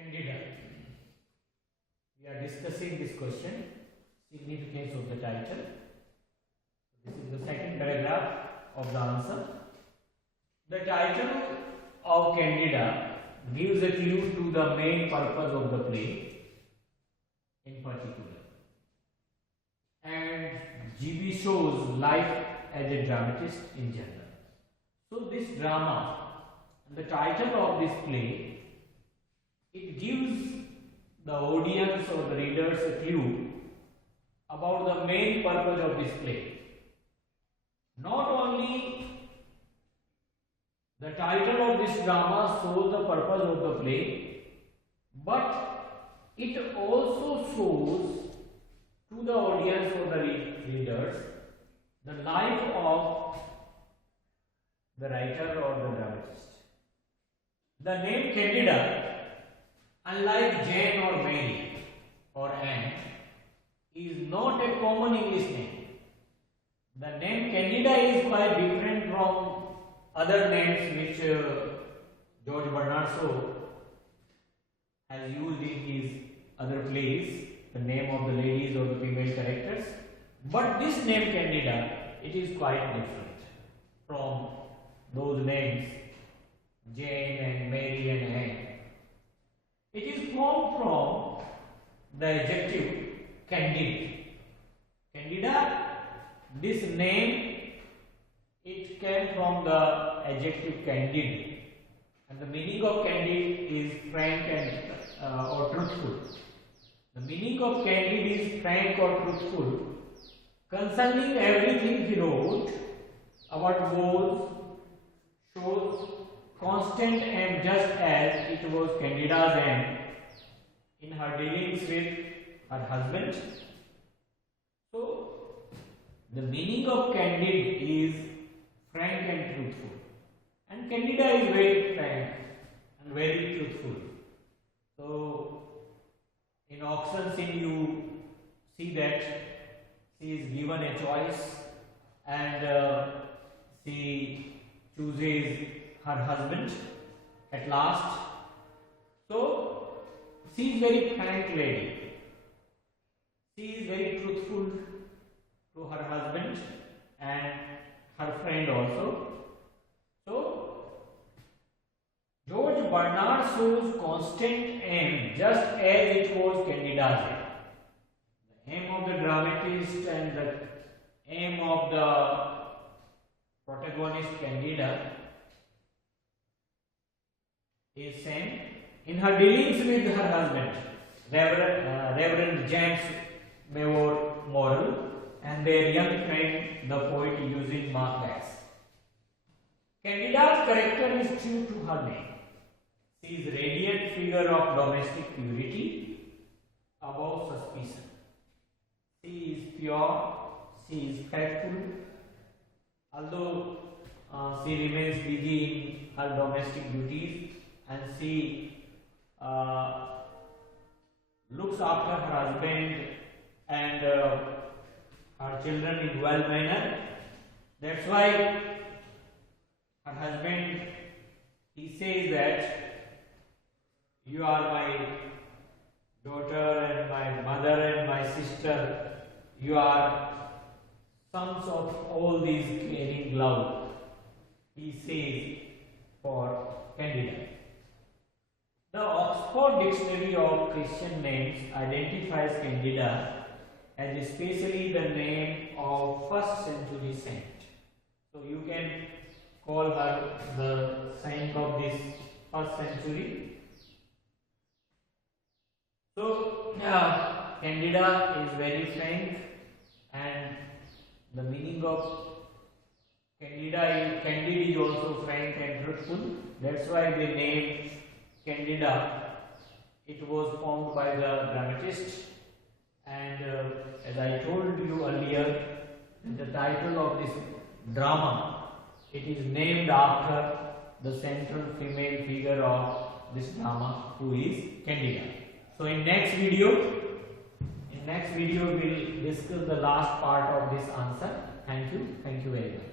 Candida. We are discussing this question, significance of the title. This is the second paragraph of the answer. The title of Candida gives a clue to the main purpose of the play in particular. And GB shows life as a dramatist in general. So this drama, the title of this play, it gives the audience or the readers a clue about the main purpose of this play. Not only the title of this drama shows the purpose of the play, but it also shows to the audience or the readers the life of the writer or the dramatist. The name Candida, unlike Jane or Mary or Anne, is not a common English name. The name Candida is quite different from other names which George Bernard Shaw has used in his other plays, the name of the ladies or the female characters. But this name Candida, it is quite different from those names Jane and Mary and Anne. It is formed from the adjective candid. Candida, this name, it came from the adjective candid, and the meaning of candid is frank and or truthful. The meaning of candid is frank or truthful concerning everything he wrote about was, shows constant and just as it was Candida's end in her dealings with her husband. So, the meaning of candid is frank and truthful, and Candida is very frank and very truthful. So, in auction scene you see that she is given a choice and she chooses her husband at last. So, she is very frank lady. She is very truthful to her husband and her friend also. So, George Bernard Shaw's constant aim, just as it was Candida's aim. The aim of the dramatist and the aim of the protagonist Candida is same. In her dealings with her husband, Reverend James Morrill, and their young friend, the poet Eugene Marquez. Candida's character is true to her name. She is a radiant figure of domestic purity, above suspicion. She is pure, she is faithful, although she remains busy in her domestic duties, and she looks after her husband and her children in well manner. That's why her husband, he says that you are my daughter and my mother and my sister. You are sons of all these caring love, he says for Candida. The Oxford Dictionary of Christian Names identifies Candida as especially the name of first century saint. So you can call her the saint of this first century. So Candida is very frank, and the meaning of Candid is also frank and truthful. That's why the name Candida, it was formed by the dramatist, and as I told you earlier, the title of this drama, it is named after the central female figure of this drama, who is Candida. So in next video we will discuss the last part of this answer. Thank you very much.